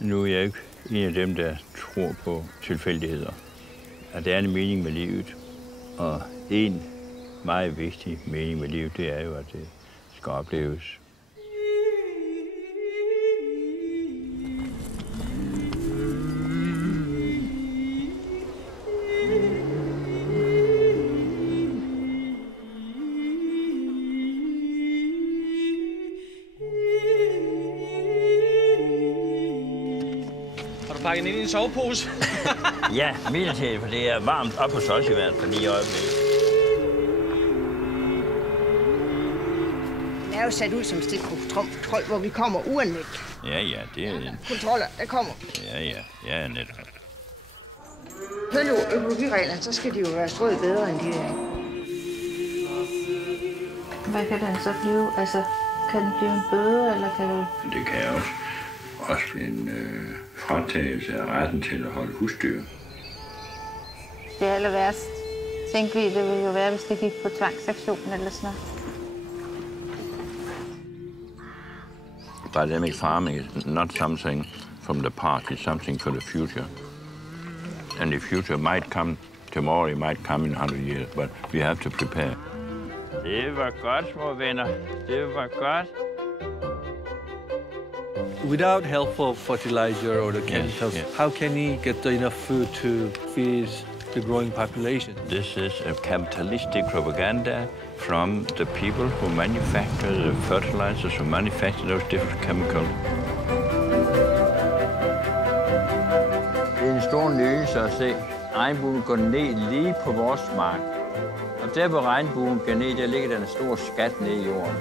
Nu er jeg ikke en af dem, der tror på tilfældigheder. At der er en mening med livet. Og en meget vigtig mening med livet, det er jo, at det skal opleves. Har du pakket ind i en sovepose? Ja, midlertidigt, for det er varmt op hos os i hvert fald lige i øjeblikket. Den er jo sat ud som stikprøvekontrol, hvor vi kommer uanmeldt. Ja, det er en... Kontroller, der kommer. Ja, netop. Følger økologireglerne, så skal de jo være strøget bedre, end de er. Hvad kan den så blive? Altså, kan den blive en bøde, eller kan det... Det kan også en fratagelse af retten til at holde husdyr. Det aller værst, tænker vi, det ville jo være, hvis det gik på tvangsaktion eller sådan noget. Biodynamic farming is not something from the past, it's something for the future. And the future might come tomorrow, it might come in 100 years, but we have to prepare. Det var godt, små venner. Det var godt. Without helpful fertilizer or the chemicals, how can he get enough food to feed the growing population? This is a capitalistic propaganda from the people who manufacture the fertilizers, who manufacture those different chemicals. Det er en stor nydelse at se regnbuen gå ned lige på vores mark. Og der hvor regnbuen går ned, der ligger der en stor skat ned i jorden.